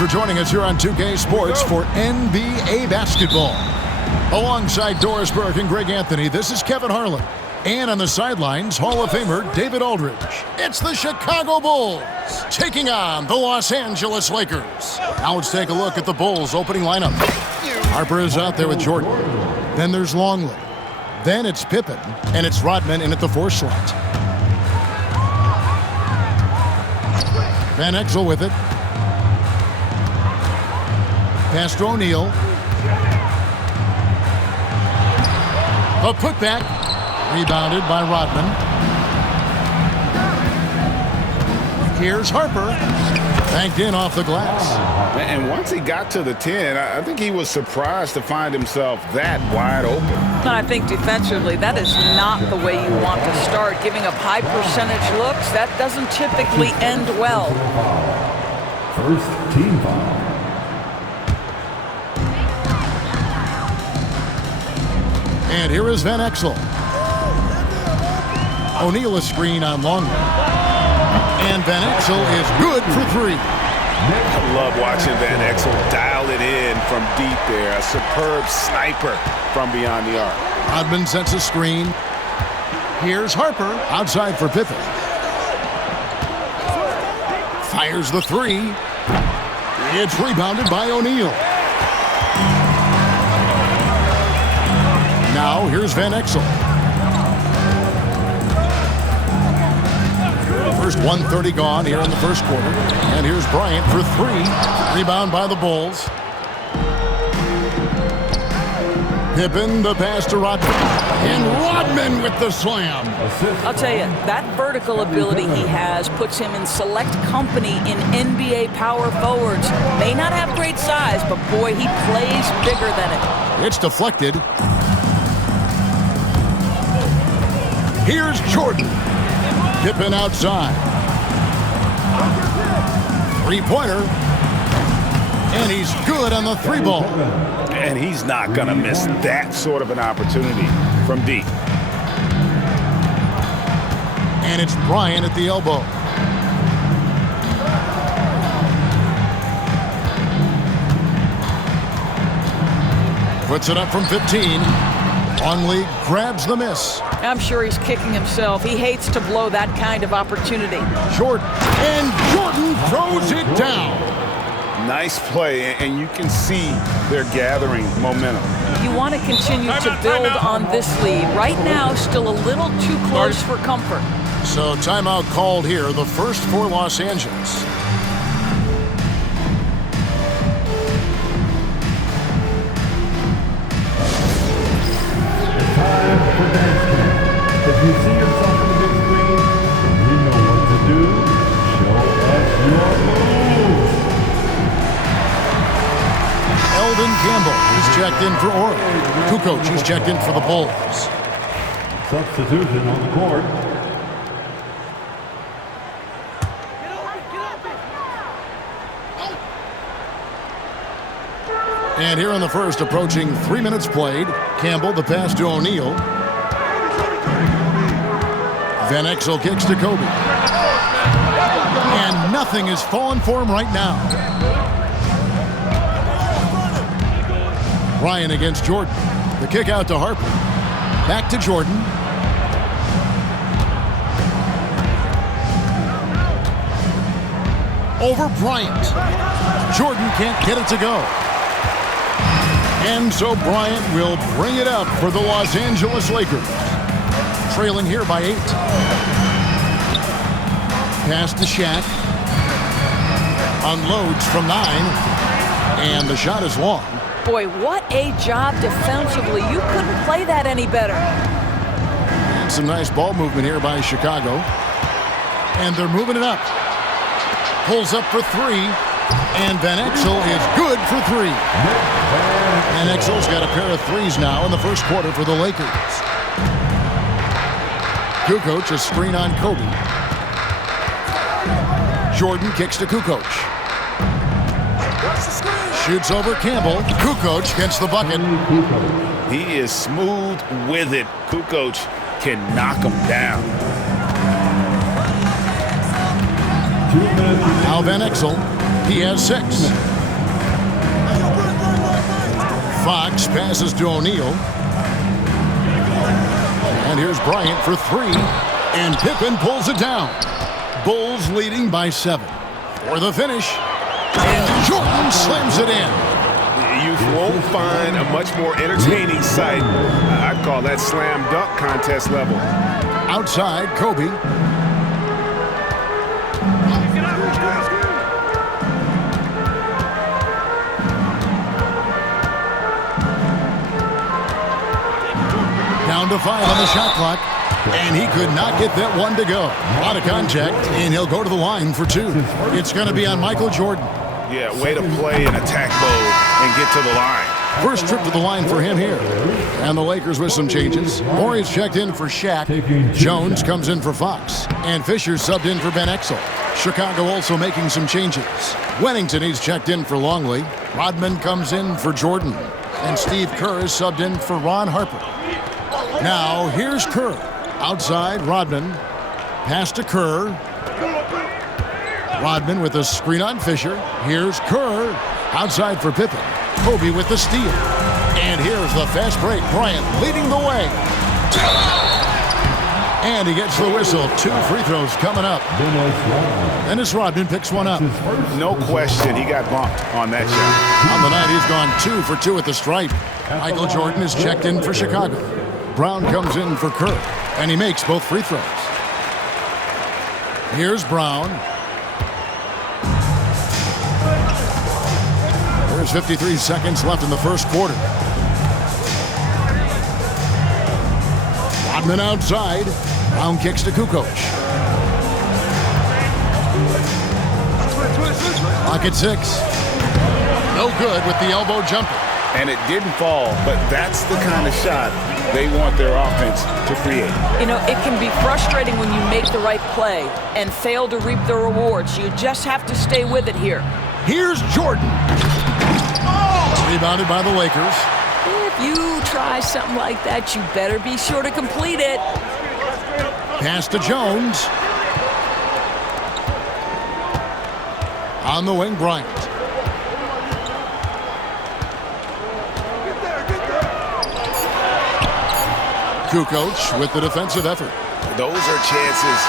for joining us here on 2K Sports for NBA basketball. Alongside Doris Burke and Greg Anthony, this is Kevin Harlan. And on the sidelines, Hall of Famer David Aldridge. It's the Chicago Bulls taking on the Los Angeles Lakers. Now let's take a look at the Bulls' opening lineup. Harper is out there with Jordan. Then there's Longley. Then it's Pippen. And it's Rodman in at the 4 slot. Van Exel with it. Pass to O'Neal. The putback. Rebounded by Rodman. Here's Harper. Banked in off the glass. And once he got to the 10, I think he was surprised to find himself that wide open. I think defensively, that is not the way you want to start. Giving up high percentage looks, that doesn't typically end well. First team foul. And here is Van Exel. O'Neal a screen on Longley. And Van Exel is good for 3. I love watching Van Exel dial it in from deep there. A superb sniper from beyond the arc. Rodman sets a screen. Here's Harper outside for Pippen. Fires the 3. It's rebounded by O'Neal. Now here's Van Exel. First 1:30 gone here in the first quarter. And here's Bryant for 3. Rebound by the Bulls. Pippen, the pass to Rodman. And Rodman with the slam. I'll tell you, that vertical ability he has puts him in select company in NBA power forwards. May not have great size, but boy, he plays bigger than it. It's deflected. Here's Jordan. Pippen outside. 3-pointer. And he's good on the 3 ball. And he's not going to miss that sort of an opportunity from deep. And it's Bryant at the elbow. Puts it up from 15. Longley grabs the miss. I'm sure he's kicking himself. He hates to blow that kind of opportunity. Jordan. And Jordan throws it down. Nice play, and you can see they're gathering momentum. You want to continue to build on this lead. Right now, still a little too close for comfort. So timeout called here, the first for Los Angeles. Time for dance camp. If you see yourself on the big screen, you know what to do. Show us your moves. Eldon Campbell, he's checked in for Oregon. Kukoc, he's checked in for the Bulls. Substitution on the court. And here in the first, approaching 3 minutes played, Campbell, the pass to O'Neal. Van Exel kicks to Kobe. And nothing is falling for him right now. Bryant against Jordan. The kick out to Harper. Back to Jordan. Over Bryant. Jordan can't get it to go. And so Bryant will bring it up for the Los Angeles Lakers. Trailing here by 8. Pass to Shaq. Unloads from 9. And the shot is long. Boy, what a job defensively. You couldn't play that any better. And some nice ball movement here by Chicago. And they're moving it up. Pulls up for 3. And Van Exel is good for 3. Van Exel's got a pair of 3s now in the first quarter for the Lakers. Kukoc, a screen on Kobe. Jordan kicks to Kukoc. Shoots over Campbell. Kukoc gets the bucket. He is smooth with it. Kukoc can knock him down. Now Van Exel He has 6. Fox passes to O'Neal. And here's Bryant for 3. And Pippen pulls it down. Bulls leading by 7. For the finish. And Jordan slams it in. You won't find a much more entertaining sight. I'd call that slam dunk contest level. Outside, Kobe. Down to 5 on the shot clock. And he could not get that one to go. A lot of contact, and he'll go to the line for 2. It's going to be on Michael Jordan. Yeah, way to play in attack mode and get to the line. First trip to the line for him here. And the Lakers with some changes. Morey's checked in for Shaq. Jones comes in for Fox. And Fisher subbed in for Ben Exel. Chicago also making some changes. Wennington, he's checked in for Longley. Rodman comes in for Jordan. And Steve Kerr is subbed in for Ron Harper. Now, here's Kerr. Outside, Rodman. Pass to Kerr. Rodman with a screen on Fisher. Here's Kerr. Outside for Pippen. Kobe with the steal. And here's the fast break. Bryant leading the way. And he gets the whistle. 2 free throws coming up. Dennis Rodman picks one up. No question, he got bumped on that shot. On the night, he's gone 2 for 2 at the stripe. Michael Jordan is checked in for Chicago. Brown comes in for Kerr. And he makes both free throws. Here's Brown. There's 53 seconds left in the first quarter. Rodman outside. Brown kicks to Kukoc. Clock at 6. No good with the elbow jumper. And it didn't fall, but that's the kind of shot they want their offense to create. You know, it can be frustrating when you make the right play and fail to reap the rewards. You just have to stay with it here. Here's Jordan. Rebounded by the Lakers. If you try something like that, you better be sure to complete it. Pass to Jones. On the wing, Bryant. Kukoc with the defensive effort. Those are chances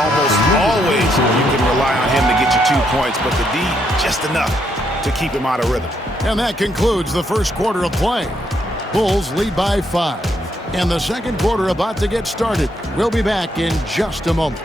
almost always you can rely on him to get you 2 points, but the D just enough to keep him out of rhythm. And that concludes the first quarter of play. Bulls lead by 5. And the second quarter about to get started. We'll be back in just a moment.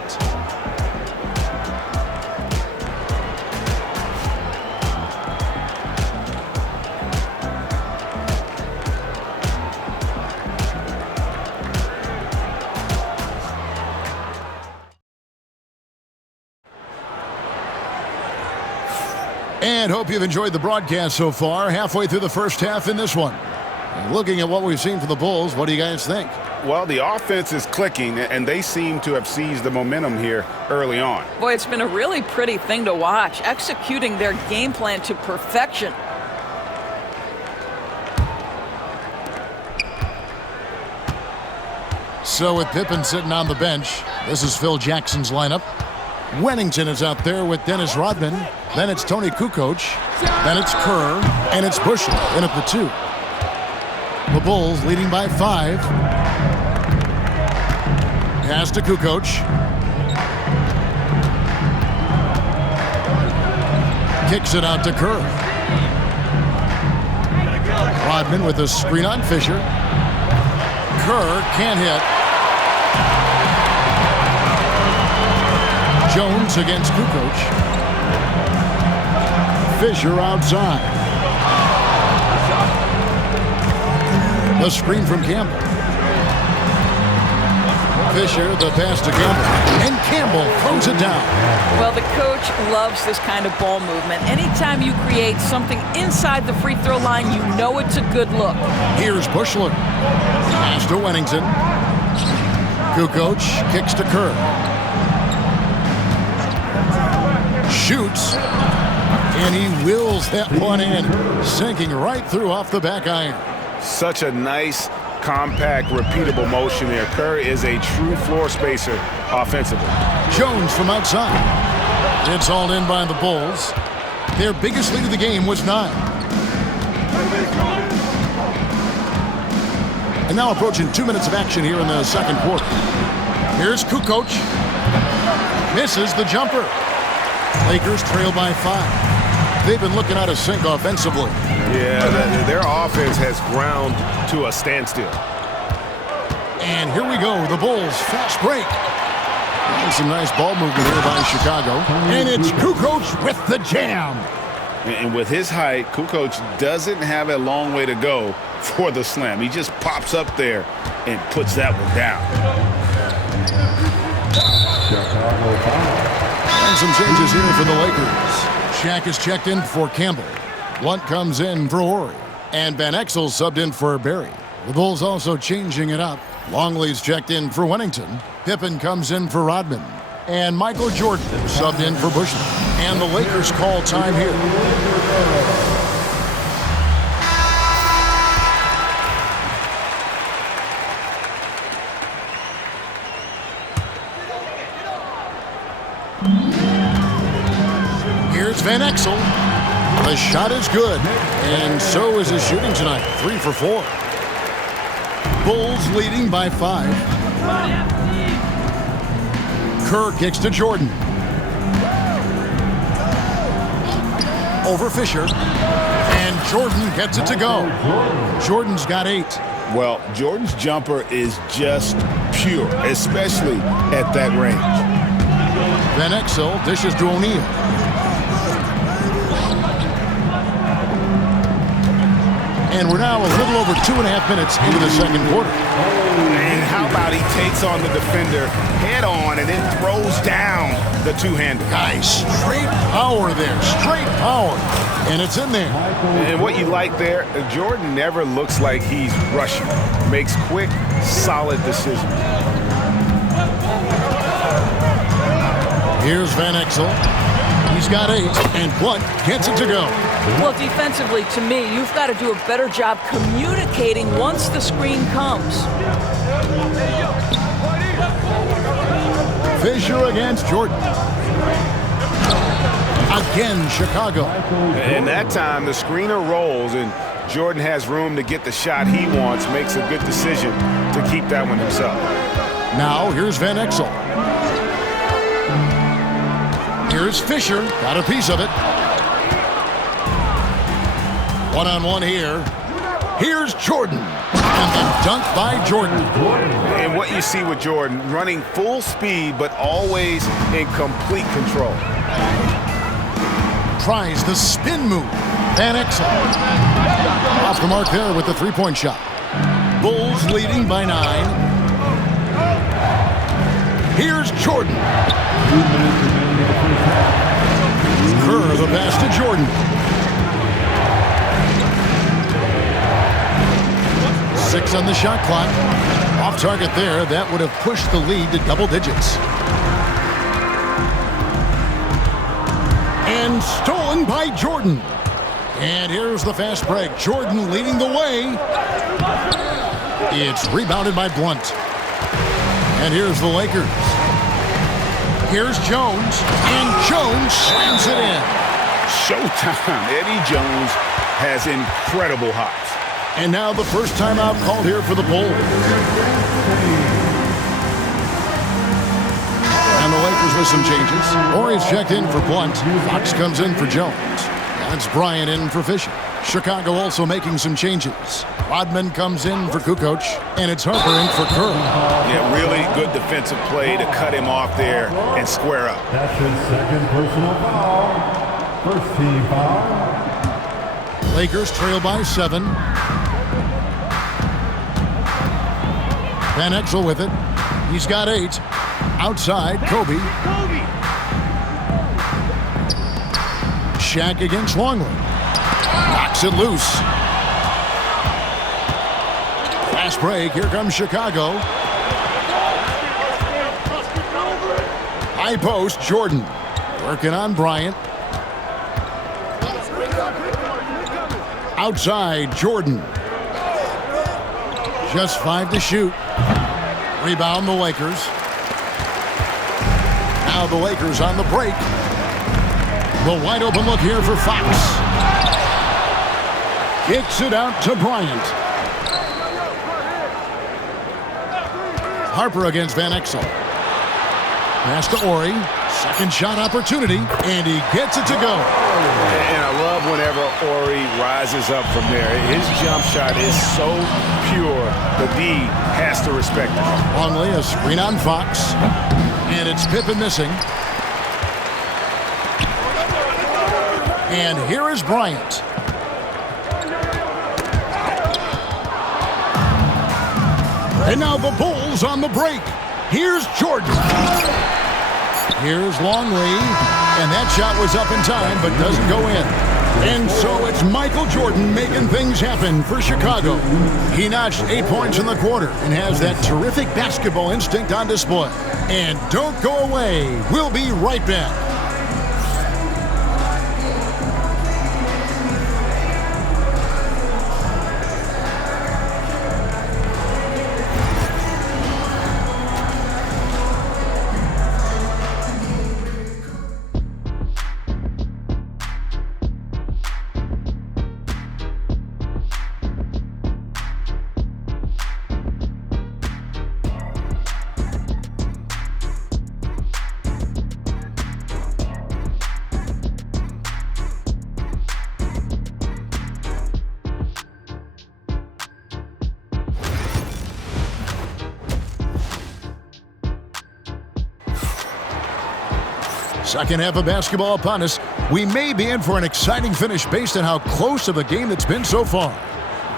And hope you've enjoyed the broadcast so far. Halfway through the first half in this one. And looking at what we've seen from the Bulls, what do you guys think? Well, the offense is clicking, and they seem to have seized the momentum here early on. Boy, it's been a really pretty thing to watch, executing their game plan to perfection. So with Pippen sitting on the bench, this is Phil Jackson's lineup. Wennington is out there with Dennis Rodman. Then it's Tony Kukoc. Then it's Kerr. And it's Busher in at the 2. The Bulls leading by 5. Pass to Kukoc. Kicks it out to Kerr. Rodman with a screen on Fisher. Kerr can't hit. Jones against Kukoc. Fisher outside. The screen from Campbell. Fisher, the pass to Campbell. And Campbell throws it down. Well, the coach loves this kind of ball movement. Anytime you create something inside the free throw line, you know it's a good look. Here's Bushler. Pass to Wennington. Kukoc kicks to Kerr. Shoots. And he wills that one in, sinking right through off the back iron. Such a nice, compact, repeatable motion there. Kerr is a true floor spacer offensively. Jones from outside. It's hauled in by the Bulls. Their biggest lead of the game was 9. And now approaching 2 minutes of action here in the second quarter. Here's Kukoc. Misses the jumper. Lakers trail by 5. They've been looking out of sync offensively. Yeah, their offense has ground to a standstill. And here we go, the Bulls fast break. And some nice ball movement here by Chicago. And it's Kukoc with the jam. And with his height, Kukoc doesn't have a long way to go for the slam. He just pops up there and puts that one down. And some changes here for the Lakers. Shaq is checked in for Campbell. Blunt comes in for Horry. And Van Exel subbed in for Barry. The Bulls also changing it up. Longley's checked in for Wennington. Pippen comes in for Rodman. And Michael Jordan subbed in for Bushnell. And the Lakers call time here. Here's Van Exel. The shot is good. And so is his shooting tonight. 3 for 4. Bulls leading by 5. Kerr kicks to Jordan. Over Fisher. And Jordan gets it to go. Jordan's got 8. Well, Jordan's jumper is just pure, especially at that range. Van Exel dishes to O'Neal. And we're now a little over 2.5 minutes into the second quarter. And how about he takes on the defender head on and then throws down the two-hander. Guys, straight power there. Straight power. And it's in there. And what you like there, Jordan never looks like he's rushing. Makes quick, solid decisions. Here's Van Exel. He's got 8, and Blunt gets it to go. Well, defensively, to me, you've got to do a better job communicating once the screen comes. Fisher against Jordan. Again, Chicago. And that time, the screener rolls, and Jordan has room to get the shot he wants, makes a good decision to keep that one himself. Now, here's Van Exel. Here's Fisher. Got a piece of it. One-on-one here. Here's Jordan. And the dunk by Jordan. And what you see with Jordan, running full speed, but always in complete control. Tries the spin move. Van Exel. Off the mark there with the three-point shot. Bulls leading by 9. Here's Jordan. Kerr the pass to Jordan. 6 on the shot clock. Off target there. That would have pushed the lead to double digits. And stolen by Jordan. And here's the fast break. Jordan leading the way. It's rebounded by Blunt. And here's the Lakers. Here's Jones. And Jones slams it in. Showtime. Eddie Jones has incredible hops. And now the first timeout called here for the Bulls. And the Lakers with some changes. Horry's checked in for Blunt. Fox comes in for Jones. That's Bryant in for Fisher. Chicago also making some changes. Rodman comes in for Kukoc. And it's Harper in for Kerr. Yeah, really good defensive play to cut him off there and square up. That's his second personal foul. First team foul. Lakers trail by 7. Van Exel with it. He's got 8. Outside, Kobe. Shaq against Longley. Knocks it loose. Fast break. Here comes Chicago. High post, Jordan. Working on Bryant. Outside, Jordan. Just 5 to shoot. Rebound the Lakers. Now the Lakers on the break. The wide open look here for Fox. Kicks it out to Bryant. Harper against Van Exel. Pass to Ori. Second shot opportunity, and he gets it to go. And I love whenever Ori rises up from there. His jump shot is so pure, the D has to respect it. Longley, a screen on Fox. And it's Pippen missing. And here is Bryant. And now the Bulls on the break. Here's Jordan. Here's Longley. And that shot was up in time, but doesn't go in. And so it's Michael Jordan making things happen for Chicago. He notched 8 points in the quarter and has that terrific basketball instinct on display. And don't go away. We'll be right back. Second half of basketball upon us. We may be in for an exciting finish based on how close of a game it's been so far.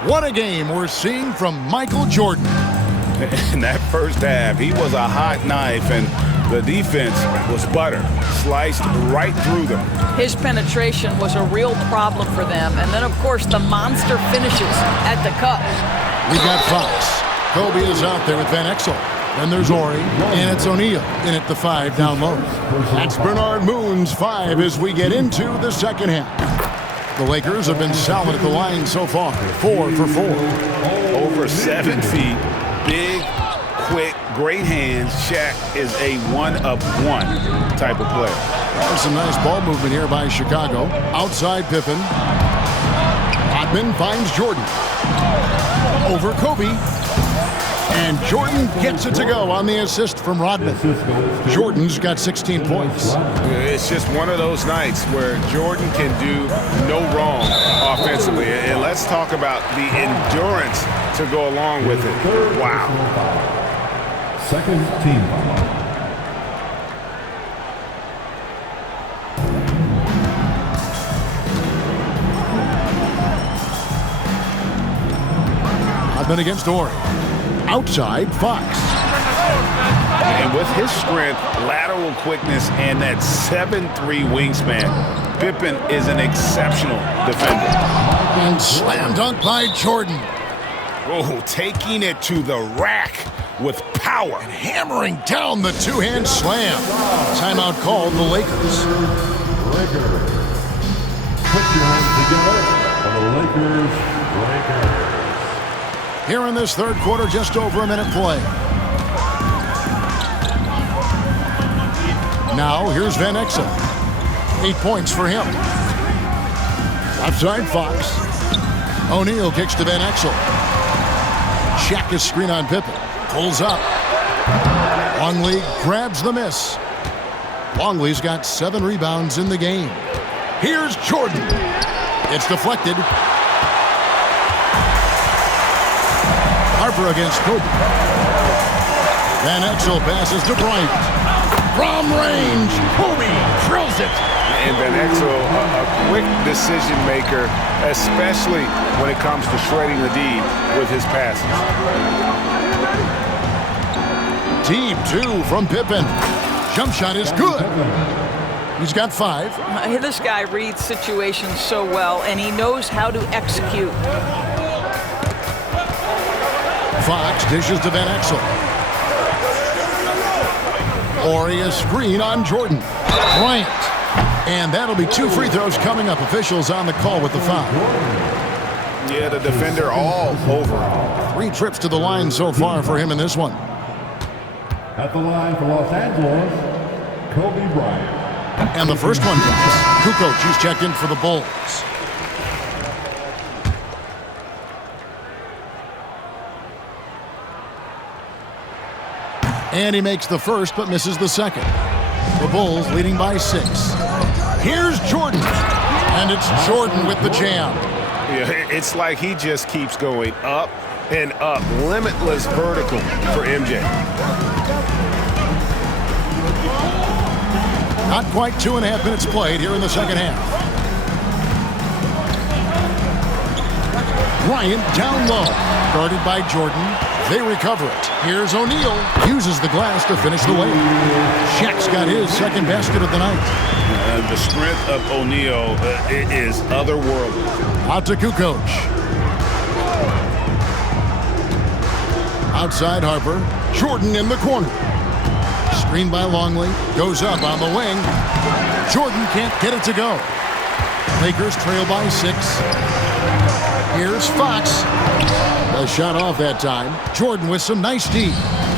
What a game we're seeing from Michael Jordan. In that first half, he was a hot knife, and the defense was butter, sliced right through them. His penetration was a real problem for them. And then, of course, the monster finishes at the cup. We got Fox. Kobe is out there with Van Exel. Then there's Ori, and it's O'Neal in at the 5 down low. That's Bernard Moon's 5 as we get into the second half. The Lakers have been solid at the line so far, 4 for 4. Over 7 feet, big, quick, great hands. Shaq is a one-of-one type of player. There's some nice ball movement here by Chicago. Outside Pippen. Rodman finds Jordan. Over Kobe. And Jordan gets it to go on the assist from Rodman. Jordan's got 16 points. It's just one of those nights where Jordan can do no wrong offensively. And let's talk about the endurance to go along with it. Wow. Second team foul. Rodman against Ori. Outside, Fox. And with his strength, lateral quickness, and that 7'3" wingspan, Pippen is an exceptional defender. And slam dunk by Jordan. Oh, taking it to the rack with power. And hammering down the two-hand slam. Timeout called the Lakers. Lakers. Put your hands together for the Lakers. Here in this third quarter, just over a minute play. Now, here's Van Exel. 8 points for him. Left side, Fox. O'Neal kicks to Van Exel. Shaq is screen on Pippen. Pulls up. Longley grabs the miss. Longley's got 7 rebounds in the game. Here's Jordan. It's deflected. Harper against Kobe. Van Exel passes to Bryant. From range, Kobe drills it. And Van Exel, a quick decision maker, especially when it comes to shredding the D with his passes. Team 2 from Pippen. Jump shot is good. He's got 5. This guy reads situations so well, and he knows how to execute. Fox dishes to Van Exel. Ori a screen on Jordan. Bryant. And that'll be 2 free throws coming up. Officials on the call with the foul. Yeah, the defender all over. 3 trips to the line so far for him in this one. At the line for Los Angeles, Kobe Bryant. And the first one drops. Kukoc, who's checked in for the Bulls. And he makes the first, but misses the second. The Bulls leading by 6. Here's Jordan. And it's Jordan with the jam. Yeah, it's like he just keeps going up and up. Limitless vertical for MJ. Not quite 2.5 minutes played here in the second half. Bryant down low. Guarded by Jordan. They recover it. Here's O'Neal. Uses the glass to finish the layup. Shaq's got his second basket of the night. The strength of O'Neal is otherworldly. Out to Kukoc. Outside Harper. Jordan in the corner. Screened by Longley. Goes up on the wing. Jordan can't get it to go. Lakers trail by 6. Here's Fox. A shot off that time. Jordan with some nice D.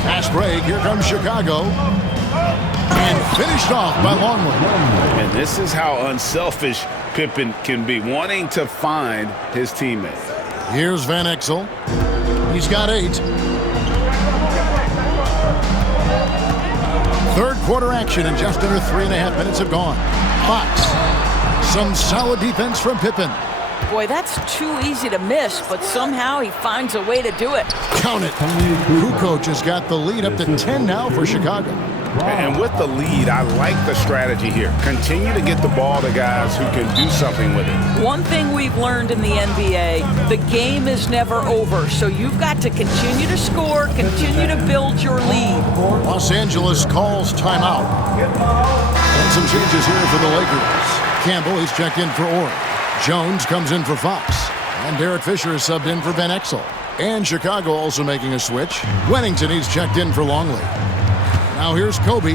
Fast break. Here comes Chicago. And finished off by Longley. And this is how unselfish Pippen can be, wanting to find his teammate. Here's Van Exel. He's got 8. Third quarter action, and just under 3.5 minutes have gone. Fox. Some solid defense from Pippen. Boy, that's too easy to miss, but somehow he finds a way to do it. Count it. Kukoc has got the lead up to 10 now for Chicago. And with the lead, I like the strategy here. Continue to get the ball to guys who can do something with it. One thing we've learned in the NBA, the game is never over, so you've got to continue to score, continue to build your lead. Los Angeles calls timeout. And some changes here for the Lakers. Campbell is checked in for Orr. Jones comes in for Fox. And Derek Fisher is subbed in for Van Exel. And Chicago also making a switch. Wennington, he's checked in for Longley. Now here's Kobe.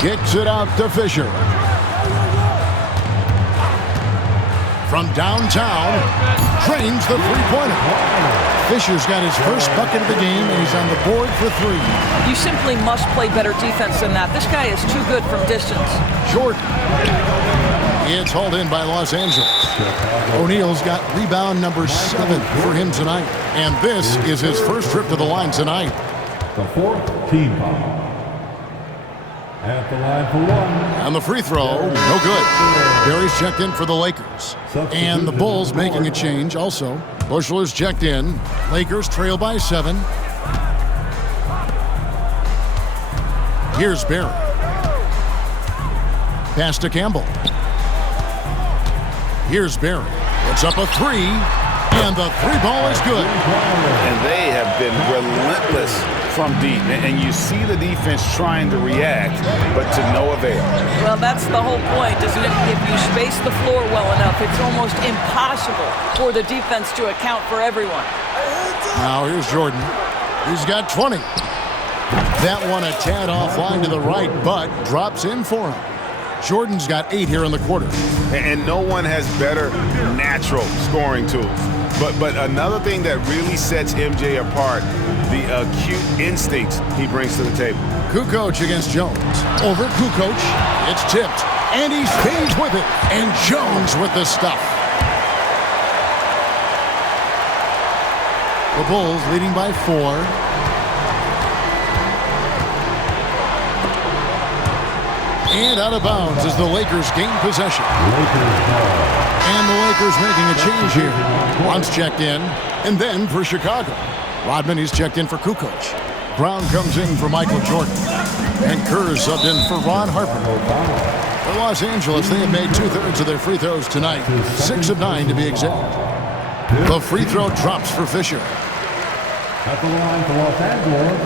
Kicks it out to Fisher. From downtown, drains the three-pointer. Fisher's got his first bucket of the game, and he's on the board for 3. You simply must play better defense than that. This guy is too good from distance. Jordan. It's hauled in by Los Angeles. O'Neal's got rebound number 7 for him tonight. And this is his first trip to the line tonight. The 4th team foul. At the line for 1. And the free throw, no good. Barry's checked in for the Lakers. And the Bulls making a change also. Bushler's checked in. Lakers trail by 7. Here's Barry. Pass to Campbell. Here's Barry. It's up a 3. And the 3-ball is good. And they have been relentless from deep. And you see the defense trying to react, but to no avail. Well, that's the whole point, isn't it? If you space the floor well enough, it's almost impossible for the defense to account for everyone. Now here's Jordan. He's got 20. That one a tad offline to the right, but drops in for him. Jordan's got 8 here in the quarter. And no one has better natural scoring tools. But another thing that really sets MJ apart, the acute instincts he brings to the table. Kukoc against Jones. Over Kukoc. It's tipped. And he stays with it. And Jones with the stuff. The Bulls leading by 4. And out of bounds as the Lakers gain possession. And the Lakers making a change here. Once checked in, and then for Chicago. Rodman, he's checked in for Kukoc. Brown comes in for Michael Jordan. And Kerr is subbed in for Ron Harper. For Los Angeles, they have made 2/3 of their free throws tonight. 6 of 9 to be exact. The free throw drops for Fisher. At the line for Los Angeles,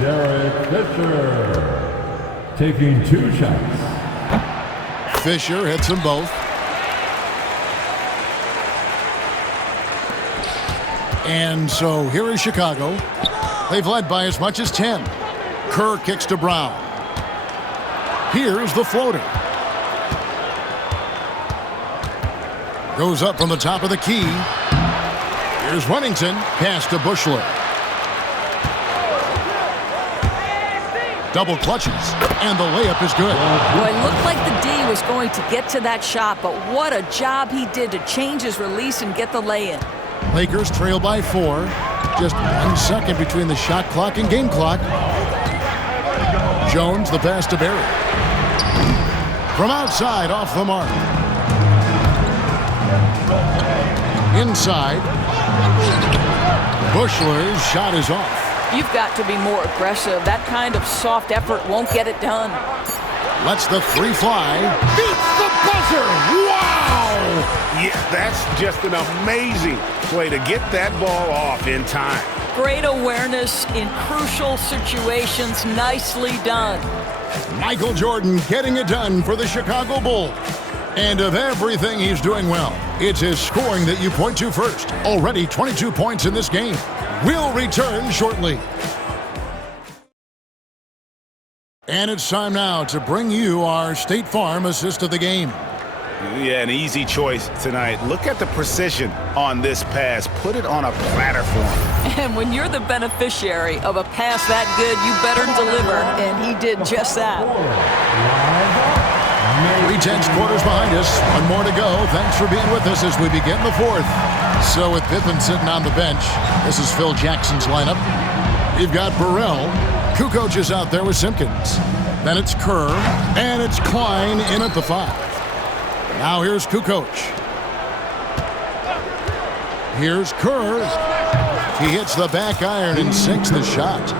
Derek Fisher. Taking 2 shots. Fisher hits them both. And so here is Chicago. They've led by as much as 10. Kerr kicks to Brown. Here's the floater. Goes up from the top of the key. Here's Wennington. Pass to Bushler. Double clutches, and the layup is good. Boy, it looked like the D was going to get to that shot, but what a job he did to change his release and get the lay-in. Lakers trail by 4. Just 1 second between the shot clock and game clock. Jones, the pass to Barry. From outside, off the mark. Inside. Buechler's shot is off. You've got to be more aggressive. That kind of soft effort won't get it done. Lets the three fly. Beats the buzzer! Wow! Yeah, that's just an amazing play to get that ball off in time. Great awareness in crucial situations. Nicely done. Michael Jordan getting it done for the Chicago Bulls. And of everything he's doing well, it's his scoring that you point to first. Already 22 points in this game. We'll return shortly. And it's time now to bring you our State Farm assist of the game. Yeah, an easy choice tonight. Look at the precision on this pass. Put it on a platter for him. And when you're the beneficiary of a pass that good, you better deliver, and he did just that. 3/10 quarters behind us. One more to go. Thanks for being with us as we begin the fourth. So with Pippen sitting on the bench, this is Phil Jackson's lineup. You've got Burrell. Kukoc is out there with Simpkins. Then it's Kerr, and it's Klein in at the 5. Now here's Kukoc. Here's Kerr. He hits the back iron and sinks the shot.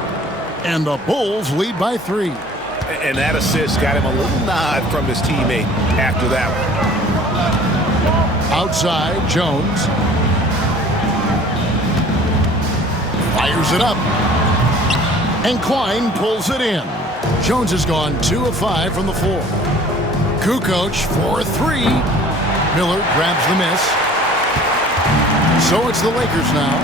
And the Bulls lead by 3. And that assist got him a little nod from his teammate after that one. Outside, Jones. Fires it up. And Klein pulls it in. Jones has gone 2 of 5 from the floor. Kukoc for 3. Miller grabs the miss. So it's the Lakers now.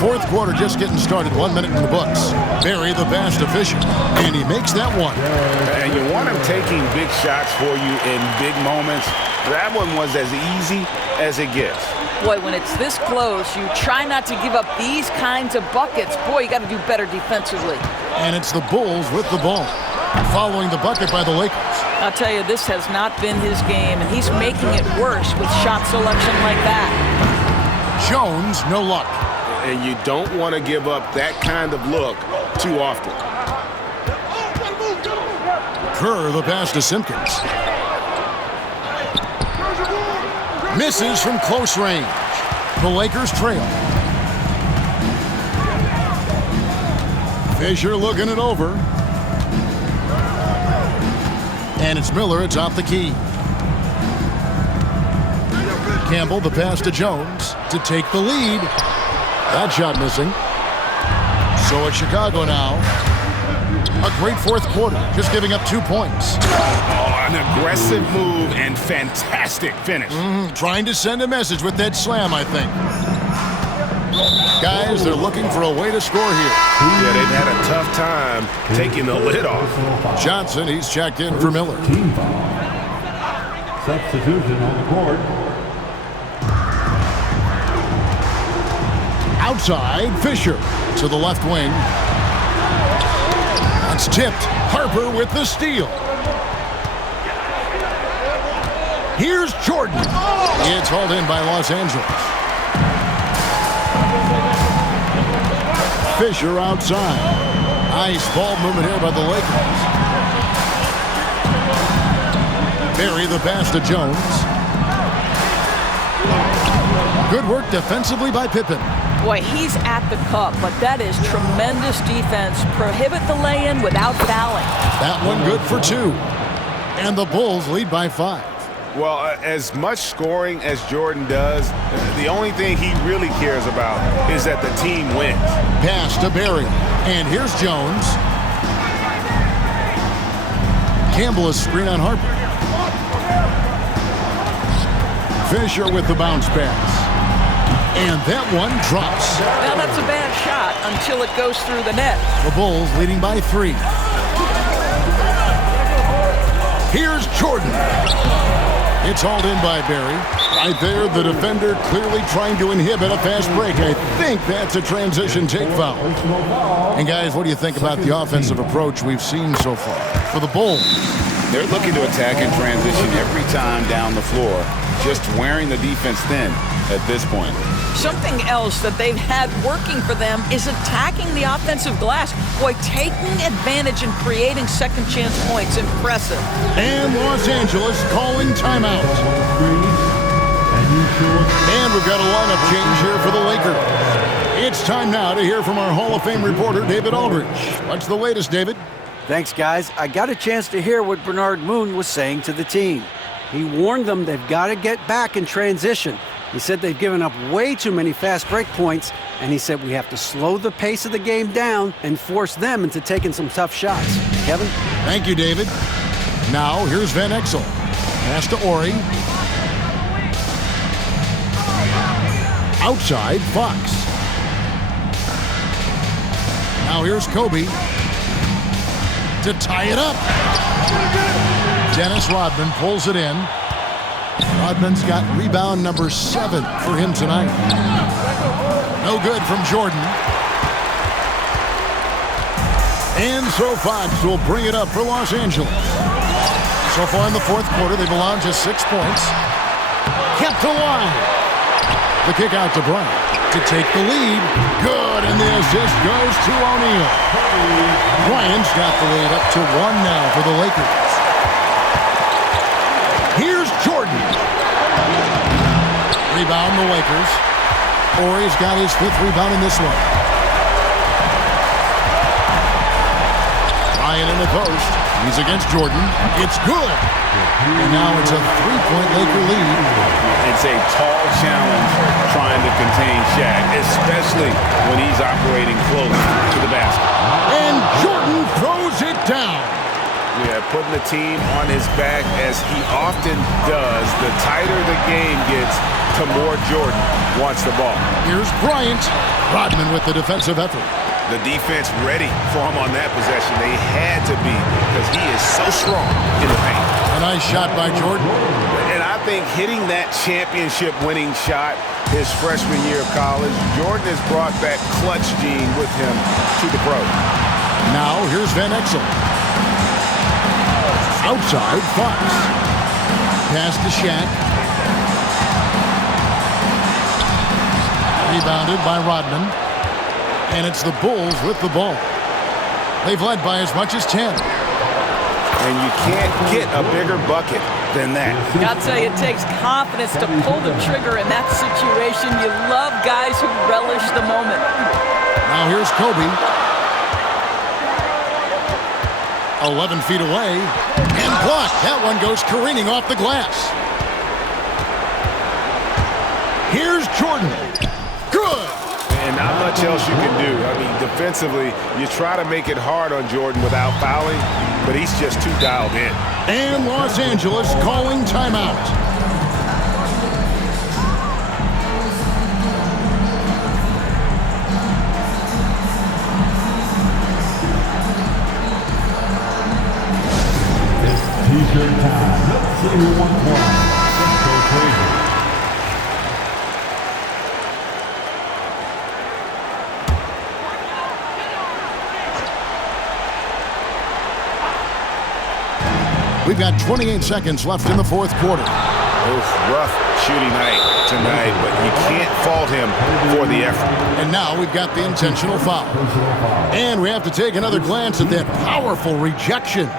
Fourth quarter just getting started. 1 minute in the books. Barry the pass to Fisher. And he makes that one. And you want him taking big shots for you in big moments. That one was as easy as it gets. Boy, when it's this close, you try not to give up these kinds of buckets. Boy, you got to do better defensively. And it's the Bulls with the ball, following the bucket by the Lakers. I'll tell you, this has not been his game, and he's making it worse with shot selection like that. Jones, no luck. And you don't want to give up that kind of look too often. Kerr, the pass to Simpkins. Misses from close range. The Lakers trail. Fisher looking it over. And it's Miller atop the key. Campbell, the pass to Jones to take the lead. That shot missing. So it's Chicago now. A great fourth quarter, just giving up 2 points. Oh, an aggressive move and fantastic finish. Trying to send a message with that slam, I think. Guys, they're looking for a way to score here. Yeah, they've had a tough time taking the lid off. Johnson, he's checked in for Miller. Team foul. Substitution on the court. Outside, Fisher to the left wing. It's tipped. Harper with the steal. Here's Jordan. It's hauled in by Los Angeles. Fisher outside. Nice ball movement here by the Lakers. Barry the pass to Jones. Good work defensively by Pippen. Boy, he's at the cup, but that is tremendous defense. Prohibit the lay-in without fouling. That one good for 2. And the Bulls lead by 5. Well, as much scoring as Jordan does, the only thing he really cares about is that the team wins. Pass to Barry. And here's Jones. Campbell is screen on Harper. Fisher with the bounce pass. And that one drops. Well, that's a bad shot until it goes through the net. The Bulls leading by 3. Here's Jordan. It's hauled in by Barry. Right there, the defender clearly trying to inhibit a fast break. I think that's a transition take foul. And guys, what do you think about the offensive approach we've seen so far for the Bulls? They're looking to attack in transition every time down the floor, just wearing the defense thin at this point. Something else that they've had working for them is attacking the offensive glass. Boy, taking advantage and creating second chance points. Impressive. And Los Angeles calling timeout. And we've got a lineup change here for the Lakers. It's time now to hear from our Hall of Fame reporter, David Aldridge. What's the latest, David? Thanks, guys. I got a chance to hear what Bernard Moon was saying to the team. He warned them they've got to get back in transition. He said they've given up way too many fast break points, and he said we have to slow the pace of the game down and force them into taking some tough shots. Kevin? Thank you, David. Now, here's Van Exel. Pass to Ori. Outside, Fox. Now here's Kobe to tie it up. Dennis Rodman pulls it in. Rodman's got rebound number 7 for him tonight. No good from Jordan. And so Fox will bring it up for Los Angeles. So far in the fourth quarter, they've allowed just 6 points. Kept alive. The kick out to Bryant to take the lead. Good, and the assist goes to O'Neal. Bryant's got the lead up to 1 now for the Lakers. Here's Jordan. Rebound the Lakers. Ori's got his 5th rebound in this one. Bryant in the post. He's against Jordan. It's good. And now it's a 3-point Laker lead. It's a tall challenge trying to contain Shaq, especially when he's operating close to the basket. And Jordan throws it down. Yeah, putting the team on his back as he often does. The tighter the game gets, the more Jordan wants the ball. Here's Bryant. Rodman with the defensive effort. The defense ready for him on that possession. They had to be because he is so strong in the paint. A nice shot by Jordan. And I think hitting that championship-winning shot his freshman year of college, Jordan has brought that clutch gene with him to the pro. Now here's Van Exel. Outside, Fox. Pass to Shaq. Rebounded by Rodman. And it's the Bulls with the ball. They've led by as much as 10. And you can't get a bigger bucket than that. I'll tell you, it takes confidence to pull the trigger in that situation. You love guys who relish the moment. Now here's Kobe. 11 feet away. And blocked. That one goes careening off the glass. Here's Jordan. Good. And not much else you can do. I mean, defensively, you try to make it hard on Jordan without fouling, but he's just too dialed in. And Los Angeles calling timeout. It's T-shirt time. Let's see who won one. Let's go crazy. We've got 28 seconds left in the fourth quarter. Rough shooting night tonight, but you can't fault him for the effort. And now we've got the intentional foul. And we have to take another glance at that powerful rejection.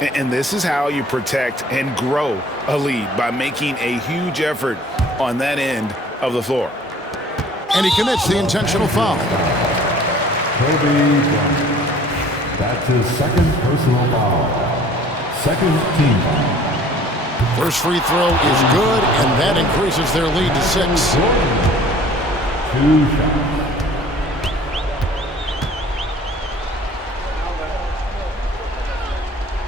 And this is how you protect and grow a lead, by making a huge effort on that end of the floor. And he commits the intentional foul. Kobe Bryant. That's his second personal foul. Second team foul. First free throw is good, and that increases their lead to 6. 2 shots.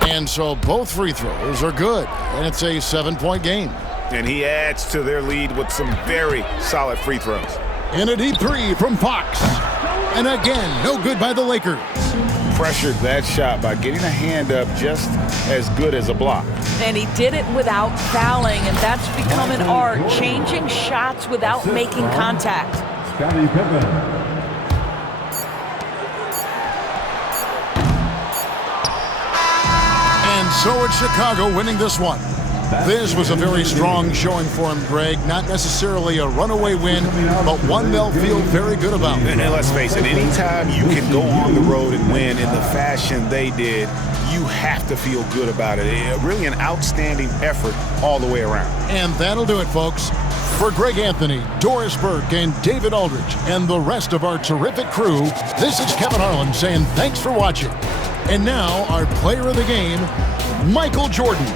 And so both free throws are good, and it's a 7-point game. And he adds to their lead with some very solid free throws. And a deep 3 from Fox. And again, no good by the Lakers. pressured that shot by getting a hand up just as good as a block. And he did it without fouling, and that's become an art, changing shots without making contact. Scottie Pippen. And so it's Chicago winning this one. This was a very strong showing for him, Greg. Not necessarily a runaway win, but one they'll feel very good about. And let's face it, anytime you can go on the road and win in the fashion they did, you have to feel good about it. Really an outstanding effort all the way around. And that'll do it, folks. For Greg Anthony, Doris Burke, and David Aldridge, and the rest of our terrific crew, this is Kevin Harlan saying thanks for watching. And now, our player of the game, Michael Jordan.